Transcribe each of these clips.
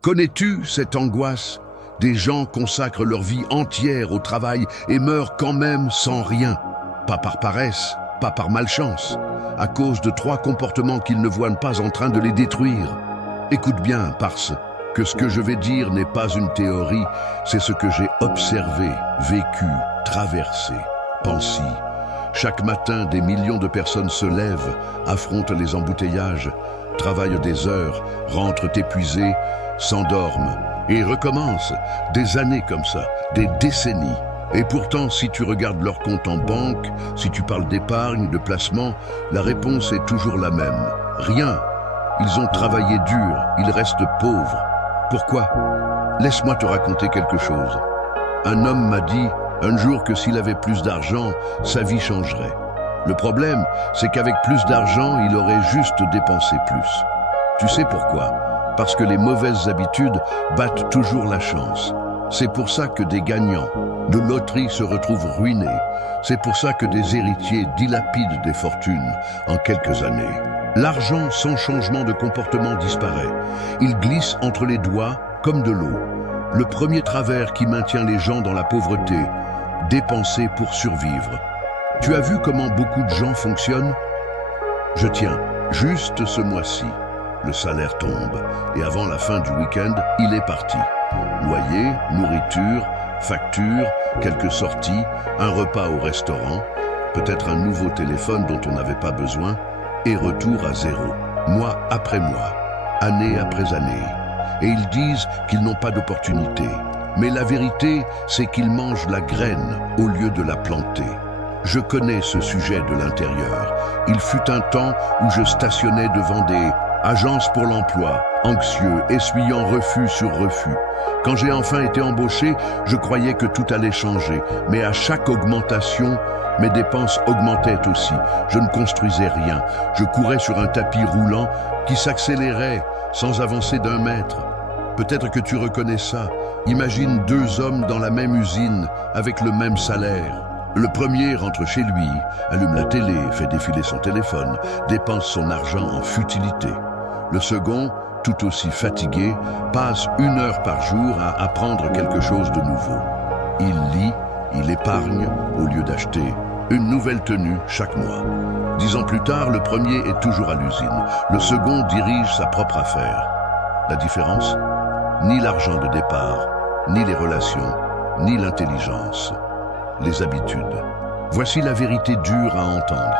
Connais-tu cette angoisse? Des gens consacrent leur vie entière au travail et meurent quand même sans rien. Pas par paresse, pas par malchance, à cause de 3 comportements qu'ils ne voient pas en train de les détruire. Écoute bien, parce que ce que je vais dire n'est pas une théorie, c'est ce que j'ai observé, vécu, traversé, pensé. Chaque matin, des millions de personnes se lèvent, affrontent les embouteillages, travaillent des heures, rentrent épuisés, s'endorment et recommencent. Des années comme ça, des décennies. Et pourtant, si tu regardes leur compte en banque, si tu parles d'épargne, de placement, la réponse est toujours la même. Rien. Ils ont travaillé dur, ils restent pauvres. Pourquoi? Laisse-moi te raconter quelque chose. Un homme m'a dit un jour que s'il avait plus d'argent, sa vie changerait. Le problème, c'est qu'avec plus d'argent, il aurait juste dépensé plus. Tu sais pourquoi? Parce que les mauvaises habitudes battent toujours la chance. C'est pour ça que des gagnants de loterie se retrouvent ruinés. C'est pour ça que des héritiers dilapident des fortunes en quelques années. L'argent sans changement de comportement disparaît. Il glisse entre les doigts comme de l'eau. Le premier travers qui maintient les gens dans la pauvreté, dépenser pour survivre. Tu as vu comment beaucoup de gens fonctionnent? Je tiens, juste ce mois-ci, le salaire tombe et avant la fin du week-end, il est parti. Loyer, nourriture, facture, quelques sorties, un repas au restaurant, peut-être un nouveau téléphone dont on n'avait pas besoin, et retour à zéro, mois après mois, année après année. Et ils disent qu'ils n'ont pas d'opportunité. Mais la vérité, c'est qu'ils mangent la graine au lieu de la planter. Je connais ce sujet de l'intérieur. Il fut un temps où je stationnais devant des agences pour l'emploi, anxieux, essuyant refus sur refus. Quand j'ai enfin été embauché, je croyais que tout allait changer. Mais à chaque augmentation, mes dépenses augmentaient aussi. Je ne construisais rien. Je courais sur un tapis roulant qui s'accélérait sans avancer d'1 mètre. Peut-être que tu reconnais ça. Imagine 2 hommes dans la même usine avec le même salaire. Le premier rentre chez lui, allume la télé, fait défiler son téléphone, dépense son argent en futilité. Le second, tout aussi fatigué, passe 1 heure par jour à apprendre quelque chose de nouveau. Il lit, il épargne au lieu d'acheter une nouvelle tenue chaque mois. 10 ans plus tard, le premier est toujours à l'usine. Le second dirige sa propre affaire. La différence? Ni l'argent de départ, ni les relations, ni l'intelligence. Les habitudes. Voici la vérité dure à entendre.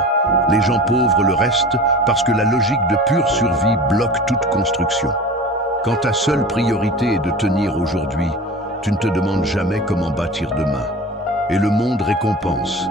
Les gens pauvres le restent parce que la logique de pure survie bloque toute construction. Quand ta seule priorité est de tenir aujourd'hui, tu ne te demandes jamais comment bâtir demain. Et le monde récompense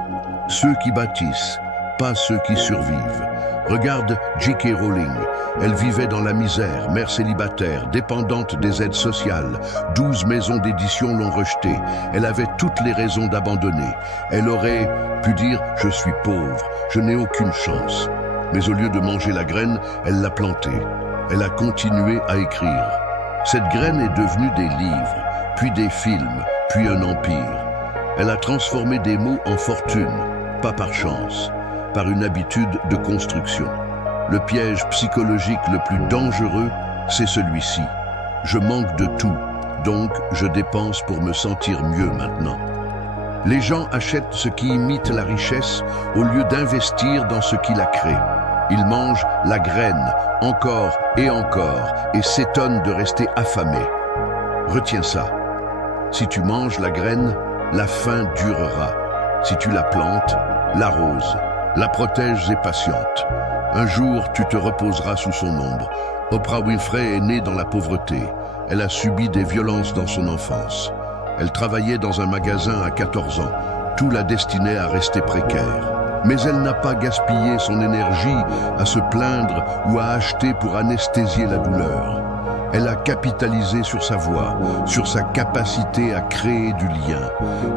ceux qui bâtissent, pas ceux qui survivent. Regarde J.K. Rowling. Elle vivait dans la misère, mère célibataire, dépendante des aides sociales. 12 maisons d'édition l'ont rejetée. Elle avait toutes les raisons d'abandonner. Elle aurait pu dire « Je suis pauvre, je n'ai aucune chance ». Mais au lieu de manger la graine, elle l'a plantée. Elle a continué à écrire. Cette graine est devenue des livres, puis des films, puis un empire. Elle a transformé des mots en fortune, pas par chance, par une habitude de construction. Le piège psychologique le plus dangereux, c'est celui-ci. Je manque de tout, donc je dépense pour me sentir mieux maintenant. Les gens achètent ce qui imite la richesse au lieu d'investir dans ce qui la crée. Ils mangent la graine, encore et s'étonnent de rester affamés. Retiens ça. Si tu manges la graine, la faim durera. Si tu la plantes, l'arrose, la protèges et patiente. Un jour, tu te reposeras sous son ombre. Oprah Winfrey est née dans la pauvreté. Elle a subi des violences dans son enfance. Elle travaillait dans un magasin à 14 ans. Tout la destinait à rester précaire. Mais elle n'a pas gaspillé son énergie à se plaindre ou à acheter pour anesthésier la douleur. Elle a capitalisé sur sa voix, sur sa capacité à créer du lien.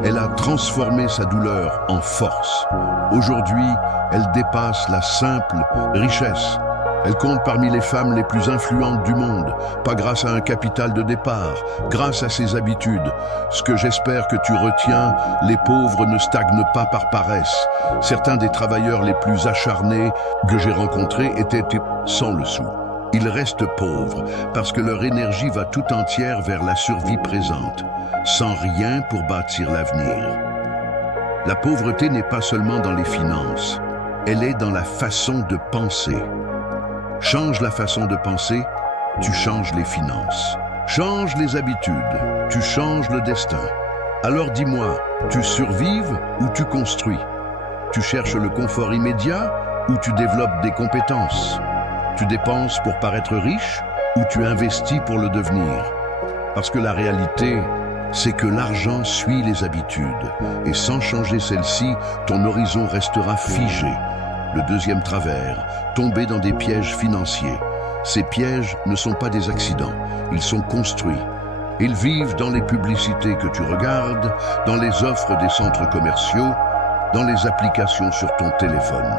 Elle a transformé sa douleur en force. Aujourd'hui, elle dépasse la simple richesse. Elle compte parmi les femmes les plus influentes du monde, pas grâce à un capital de départ, grâce à ses habitudes. Ce que j'espère que tu retiens, les pauvres ne stagnent pas par paresse. Certains des travailleurs les plus acharnés que j'ai rencontrés étaient sans le sou. Ils restent pauvres parce que leur énergie va tout entière vers la survie présente, sans rien pour bâtir l'avenir. La pauvreté n'est pas seulement dans les finances, elle est dans la façon de penser. Change la façon de penser, tu changes les finances. Change les habitudes, tu changes le destin. Alors dis-moi, tu survives ou tu construis? Tu cherches le confort immédiat ou tu développes des compétences? Tu dépenses pour paraître riche ou tu investis pour le devenir? Parce que la réalité, c'est que l'argent suit les habitudes et sans changer celle-ci, ton horizon restera figé. Le deuxième travers, tomber dans des pièges financiers. Ces pièges ne sont pas des accidents, ils sont construits. Ils vivent dans les publicités que tu regardes, dans les offres des centres commerciaux, dans les applications sur ton téléphone.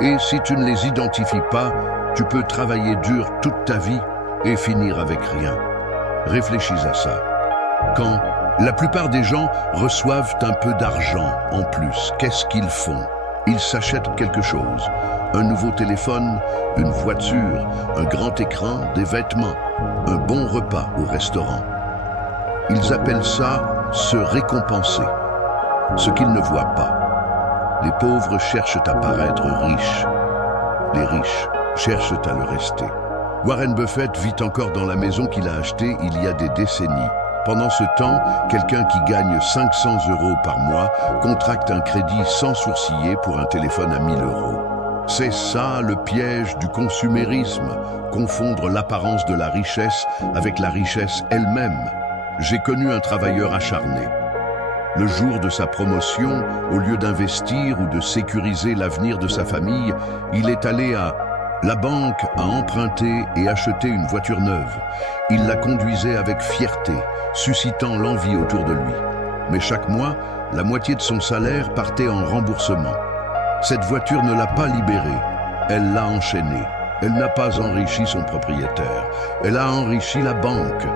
Et si tu ne les identifies pas, tu peux travailler dur toute ta vie et finir avec rien. Réfléchis à ça. Quand la plupart des gens reçoivent un peu d'argent en plus, qu'est-ce qu'ils font? Ils s'achètent quelque chose. Un nouveau téléphone, une voiture, un grand écran, des vêtements, un bon repas au restaurant. Ils appellent ça se récompenser, ce qu'ils ne voient pas. Les pauvres cherchent à paraître riches. Les riches cherchent à le rester. Warren Buffett vit encore dans la maison qu'il a achetée il y a des décennies. Pendant ce temps, quelqu'un qui gagne 500 € par mois contracte un crédit sans sourciller pour un téléphone à 1000 €. C'est ça le piège du consumérisme, confondre l'apparence de la richesse avec la richesse elle-même. J'ai connu un travailleur acharné. Le jour de sa promotion, au lieu d'investir ou de sécuriser l'avenir de sa famille, il est allé à la banque a emprunté et acheté une voiture neuve. Il la conduisait avec fierté, suscitant l'envie autour de lui. Mais chaque mois, la moitié de son salaire partait en remboursement. Cette voiture ne l'a pas libéré, elle l'a enchaîné. Elle n'a pas enrichi son propriétaire, elle a enrichi la banque.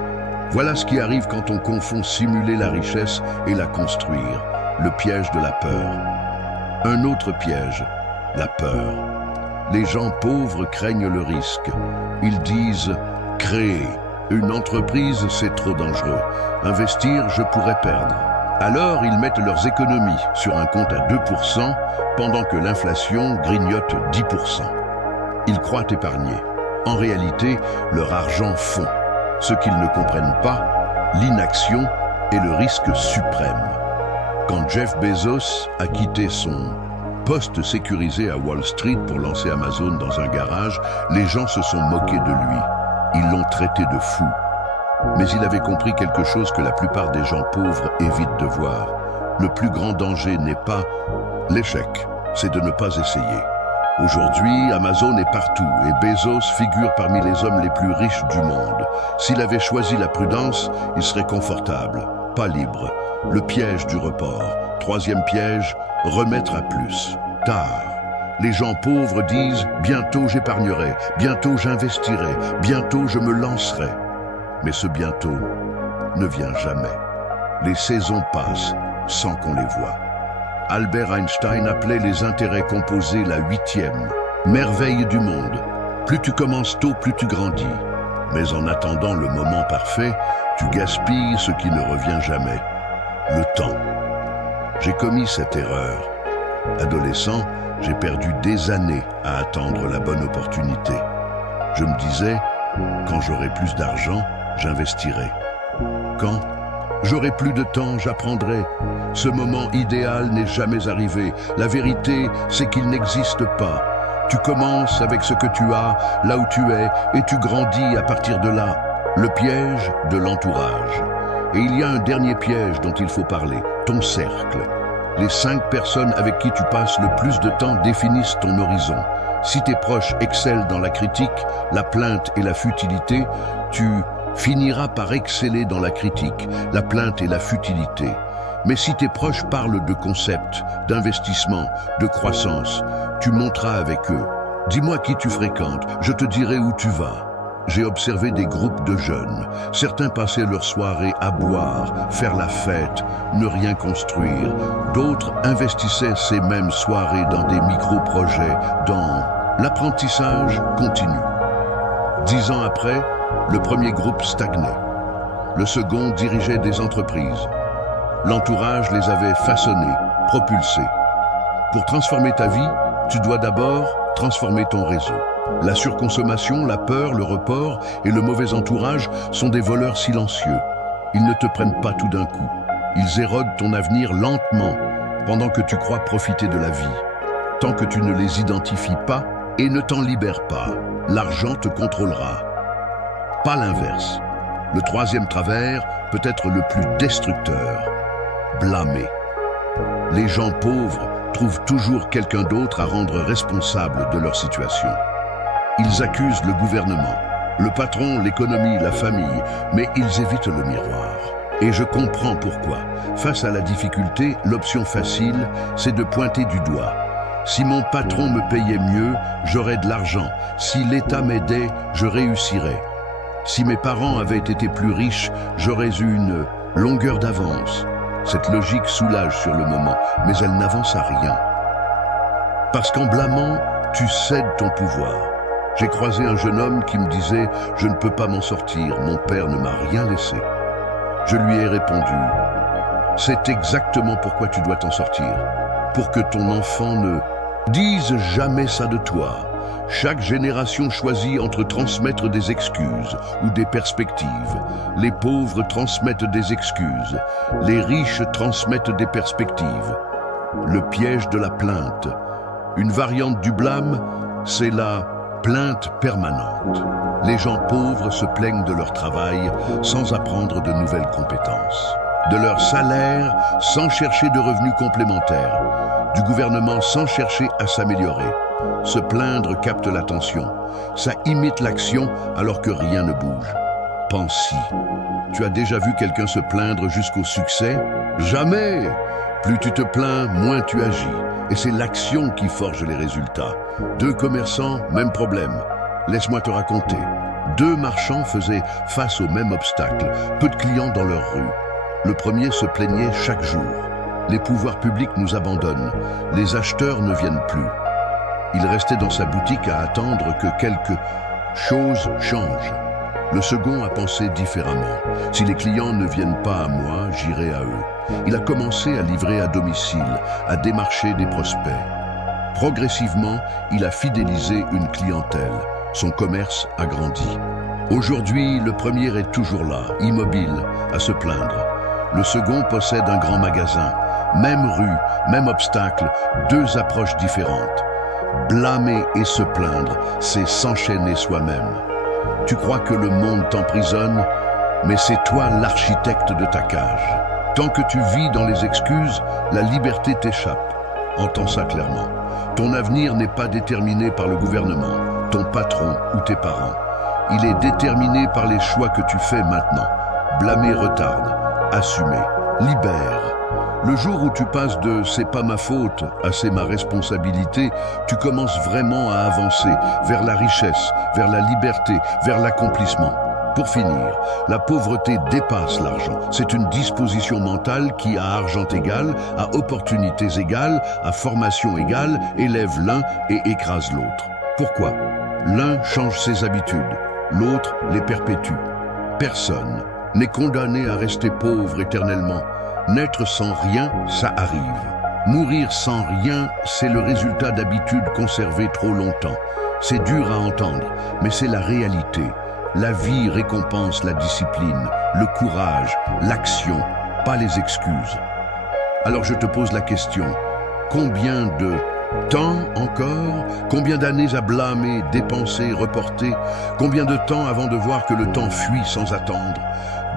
Voilà ce qui arrive quand on confond simuler la richesse et la construire, le piège de la peur. Un autre piège, la peur. Les gens pauvres craignent le risque. Ils disent « créer une entreprise, c'est trop dangereux. Investir, je pourrais perdre ». Alors ils mettent leurs économies sur un compte à 2% pendant que l'inflation grignote 10%. Ils croient épargner. En réalité, leur argent fond. Ce qu'ils ne comprennent pas, l'inaction est le risque suprême. Quand Jeff Bezos a quitté son poste sécurisé à Wall Street pour lancer Amazon dans un garage, les gens se sont moqués de lui. Ils l'ont traité de fou. Mais il avait compris quelque chose que la plupart des gens pauvres évitent de voir. Le plus grand danger n'est pas l'échec, c'est de ne pas essayer. Aujourd'hui, Amazon est partout et Bezos figure parmi les hommes les plus riches du monde. S'il avait choisi la prudence, il serait confortable, pas libre. Le piège du report. Troisième piège, remettre à plus, tard. Les gens pauvres disent « bientôt j'épargnerai, bientôt j'investirai, bientôt je me lancerai ». Mais ce bientôt ne vient jamais. Les saisons passent sans qu'on les voie. Albert Einstein appelait les intérêts composés la 8e merveille du monde. Plus tu commences tôt, plus tu grandis. Mais en attendant le moment parfait, tu gaspilles ce qui ne revient jamais. Le temps. J'ai commis cette erreur. Adolescent, j'ai perdu des années à attendre la bonne opportunité. Je me disais, quand j'aurai plus d'argent, j'investirai. Quand j'aurai plus de temps, j'apprendrai. Ce moment idéal n'est jamais arrivé. La vérité, c'est qu'il n'existe pas. Tu commences avec ce que tu as, là où tu es, et tu grandis à partir de là. Le piège de l'entourage. Et il y a un dernier piège dont il faut parler, ton cercle. Les 5 personnes avec qui tu passes le plus de temps définissent ton horizon. Si tes proches excellent dans la critique, la plainte et la futilité, tu finiras par exceller dans la critique, la plainte et la futilité. Mais si tes proches parlent de concepts, d'investissement, de croissance, tu monteras avec eux. Dis-moi qui tu fréquentes, je te dirai où tu vas. J'ai observé des groupes de jeunes. Certains passaient leur soirée à boire, faire la fête, ne rien construire. D'autres investissaient ces mêmes soirées dans des micro-projets, dans l'apprentissage continu. 10 ans après, le premier groupe stagnait. Le second dirigeait des entreprises. L'entourage les avait façonnés, propulsés. Pour transformer ta vie, tu dois d'abord transformer ton réseau. La surconsommation, la peur, le report et le mauvais entourage sont des voleurs silencieux. Ils ne te prennent pas tout d'un coup. Ils érodent ton avenir lentement, pendant que tu crois profiter de la vie. Tant que tu ne les identifies pas et ne t'en libères pas, l'argent te contrôlera. Pas l'inverse. Le troisième travers peut être le plus destructeur. Blâmer. Les gens pauvres trouvent toujours quelqu'un d'autre à rendre responsable de leur situation. Ils accusent le gouvernement, le patron, l'économie, la famille, mais ils évitent le miroir. Et je comprends pourquoi. Face à la difficulté, l'option facile, c'est de pointer du doigt. Si mon patron me payait mieux, j'aurais de l'argent. Si l'État m'aidait, je réussirais. Si mes parents avaient été plus riches, j'aurais eu une longueur d'avance. Cette logique soulage sur le moment, mais elle n'avance à rien. Parce qu'en blâmant, tu cèdes ton pouvoir. J'ai croisé un jeune homme qui me disait « Je ne peux pas m'en sortir, mon père ne m'a rien laissé ». Je lui ai répondu « C'est exactement pourquoi tu dois t'en sortir, pour que ton enfant ne dise jamais ça de toi. Chaque génération choisit entre transmettre des excuses ou des perspectives. Les pauvres transmettent des excuses, les riches transmettent des perspectives. Le piège de la plainte. Une variante du blâme, c'est la plainte permanente. Les gens pauvres se plaignent de leur travail sans apprendre de nouvelles compétences, de leur salaire sans chercher de revenus complémentaires, du gouvernement sans chercher à s'améliorer. Se plaindre capte l'attention. Ça imite l'action alors que rien ne bouge. Pense-y. Tu as déjà vu quelqu'un se plaindre jusqu'au succès? Jamais! Plus tu te plains, moins tu agis. Et c'est l'action qui forge les résultats. 2 commerçants, même problème. Laisse-moi te raconter. 2 marchands faisaient face au même obstacle. Peu de clients dans leur rue. Le premier se plaignait chaque jour. Les pouvoirs publics nous abandonnent. Les acheteurs ne viennent plus. Il restait dans sa boutique à attendre que quelque chose change. Le second a pensé différemment. Si les clients ne viennent pas à moi, j'irai à eux. Il a commencé à livrer à domicile, à démarcher des prospects. Progressivement, il a fidélisé une clientèle. Son commerce a grandi. Aujourd'hui, le premier est toujours là, immobile, à se plaindre. Le second possède un grand magasin. Même rue, même obstacle, 2 approches différentes. Blâmer et se plaindre, c'est s'enchaîner soi-même. Tu crois que le monde t'emprisonne, mais c'est toi l'architecte de ta cage. Tant que tu vis dans les excuses, la liberté t'échappe. Entends ça clairement. Ton avenir n'est pas déterminé par le gouvernement, ton patron ou tes parents. Il est déterminé par les choix que tu fais maintenant. Blâmer retarde, assumer, libère. Le jour où tu passes de « c'est pas ma faute » à « c'est ma responsabilité », tu commences vraiment à avancer vers la richesse, vers la liberté, vers l'accomplissement. Pour finir, la pauvreté dépasse l'argent. C'est une disposition mentale qui, à argent égal, à opportunités égales, à formation égale, élève l'un et écrase l'autre. Pourquoi? L'un change ses habitudes, l'autre les perpétue. Personne n'est condamné à rester pauvre éternellement. Naître sans rien, ça arrive. Mourir sans rien, c'est le résultat d'habitudes conservées trop longtemps. C'est dur à entendre, mais c'est la réalité. La vie récompense la discipline, le courage, l'action, pas les excuses. Alors je te pose la question, combien de temps encore? Combien d'années à blâmer, dépenser, reporter? Combien de temps avant de voir que le temps fuit sans attendre?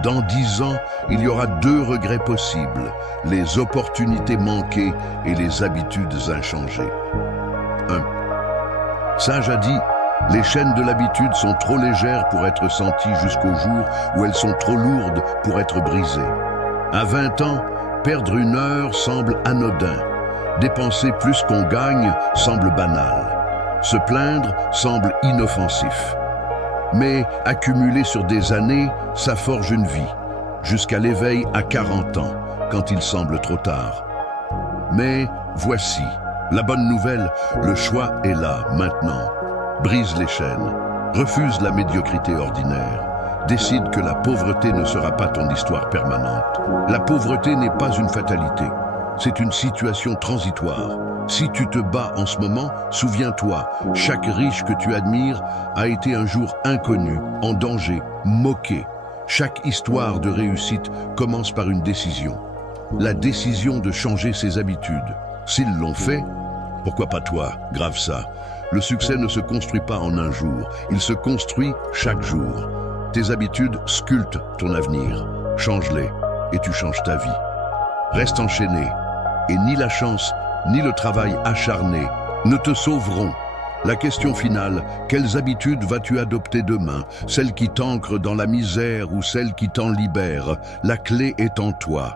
Dans 10 ans, il y aura 2 regrets possibles, les opportunités manquées et les habitudes inchangées. 1. Sage a dit, les chaînes de l'habitude sont trop légères pour être senties jusqu'au jour où elles sont trop lourdes pour être brisées. À 20 ans, perdre 1 heure semble anodin. Dépenser plus qu'on gagne semble banal. Se plaindre semble inoffensif. Mais accumuler sur des années, ça forge une vie, jusqu'à l'éveil à 40 ans, quand il semble trop tard. Mais voici, la bonne nouvelle, le choix est là, maintenant. Brise les chaînes, Refuse la médiocrité ordinaire. Décide que la pauvreté ne sera pas ton histoire permanente. La pauvreté n'est pas une fatalité. C'est une situation transitoire. Si tu te bats en ce moment, souviens-toi, chaque riche que tu admires a été un jour inconnu, en danger, moqué. Chaque histoire de réussite commence par une décision. La décision de changer ses habitudes. S'ils l'ont fait, pourquoi pas toi? Grave ça. Le succès ne se construit pas en un jour, il se construit chaque jour. Tes habitudes sculptent ton avenir. Change-les et tu changes ta vie. Reste enchaîné et ni la chance ni le travail acharné ne te sauveront. La question finale, quelles habitudes vas-tu adopter demain? Celles qui t'ancrent dans la misère ou celles qui t'en libèrent? La clé est en toi.